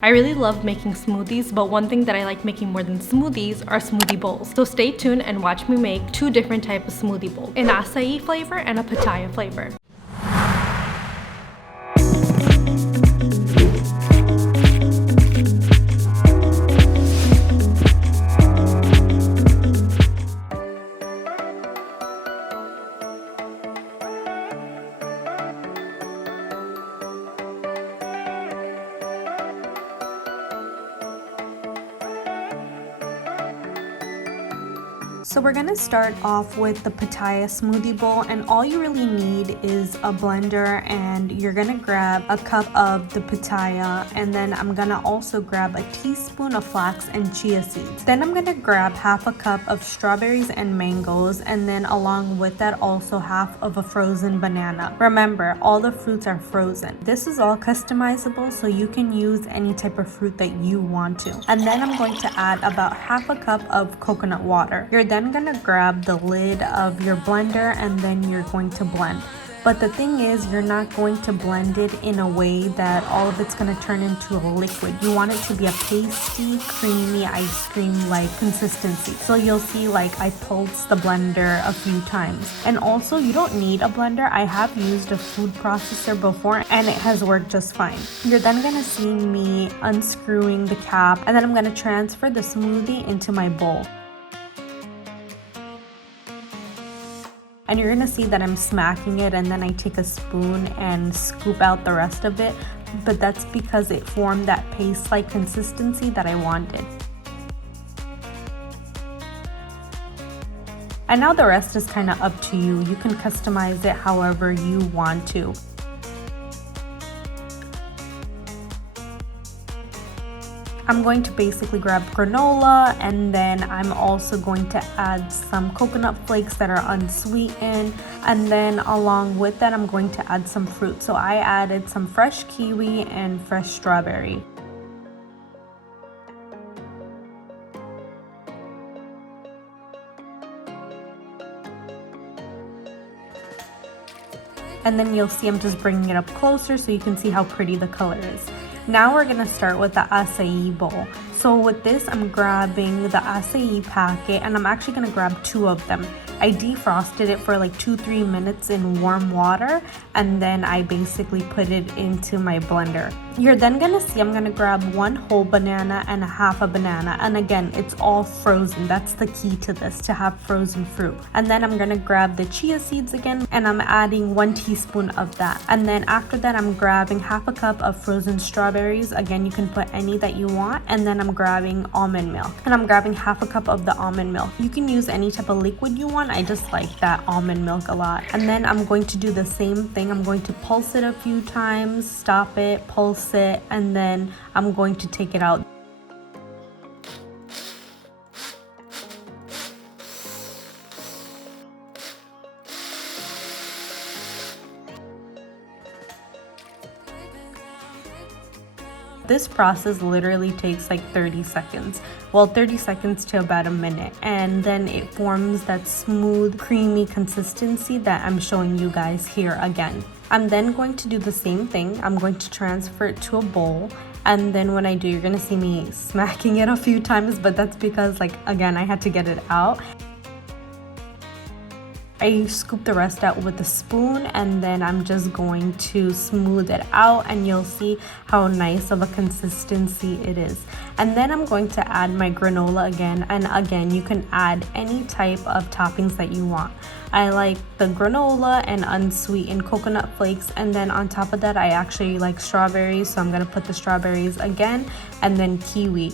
I really love making smoothies, but one thing that I like making more than smoothies are smoothie bowls. So stay tuned and watch me make two different types of smoothie bowls, an acai flavor and a pitaya flavor. So we're gonna start off with the Pitaya Smoothie Bowl, and all you really need is a blender, and you're gonna grab a cup of the pitaya, and then I'm gonna also grab a teaspoon of flax and chia seeds. Then I'm gonna grab half a cup of strawberries and mangoes, and then along with that also half of a frozen banana. Remember, all the fruits are frozen. This is all customizable, so you can use any type of fruit that you want to. And then I'm going to add about half a cup of coconut water. You're then gonna grab the lid of your blender, and then you're going to blend. But the thing is, you're not going to blend it in a way that all of it's going to turn into a liquid. You want it to be a pasty, creamy ice cream like consistency. So you'll see like I pulsed the blender a few times. And also, you don't need a blender. I have used a food processor before and it has worked just fine. You're then going to see me unscrewing the cap, and then I'm going to transfer the smoothie into my bowl. And you're gonna see that I'm smacking it, and then I take a spoon and scoop out the rest of it, but that's because it formed that paste-like consistency that I wanted. And now the rest is kind of up to you. You can customize it however you want to. I'm going to basically grab granola, and then I'm also going to add some coconut flakes that are unsweetened, and then along with that I'm going to add some fruit. So I added some fresh kiwi and fresh strawberry. And then you'll see I'm just bringing it up closer so you can see how pretty the color is. Now we're gonna start with the acai bowl. So with this, I'm grabbing the acai packet, and I'm actually gonna grab two of them. I defrosted it for like 2-3 minutes in warm water, and then I basically put it into my blender. You're then gonna see I'm gonna grab one whole banana and half a banana, and again, it's all frozen. That's the key to this, to have frozen fruit. And then I'm gonna grab the chia seeds again, and I'm adding 1 teaspoon of that. And then after that, I'm grabbing half a cup of frozen strawberries. Again, you can put any that you want. And then I'm grabbing almond milk, and I'm grabbing half a cup of the almond milk. You can use any type of liquid you want. I just like that almond milk a lot. And then I'm going to do the same thing. I'm going to pulse it a few times, stop it, pulse it, and then I'm going to take it out. This process literally takes like 30 seconds. Well, 30 seconds to about a minute. And then it forms that smooth, creamy consistency that I'm showing you guys here again. I'm then going to do the same thing. I'm going to transfer it to a bowl. And then when I do, you're gonna see me smacking it a few times, but that's because, like, again, I had to get it out. I scoop the rest out with a spoon, and then I'm just going to smooth it out, and you'll see how nice of a consistency it is. And then I'm going to add my granola again, and again, you can add any type of toppings that you want. I like the granola and unsweetened coconut flakes, and then on top of that, I actually like strawberries, so I'm gonna put the strawberries again, and then kiwi.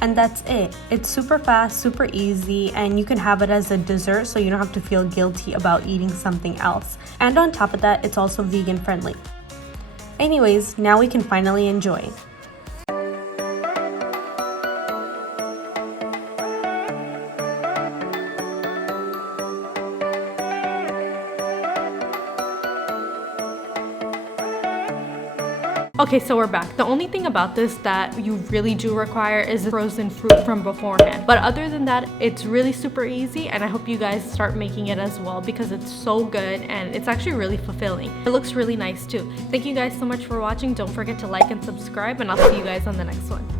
And that's it. It's super fast, super easy, and you can have it as a dessert so you don't have to feel guilty about eating something else. And on top of that, it's also vegan friendly. Anyways, now we can finally enjoy. Okay, so we're back. The only thing about this that you really do require is frozen fruit from beforehand. But other than that, it's really super easy, and I hope you guys start making it as well because it's so good and it's actually really fulfilling. It looks really nice too. Thank you guys so much for watching. Don't forget to like and subscribe, and I'll see you guys on the next one.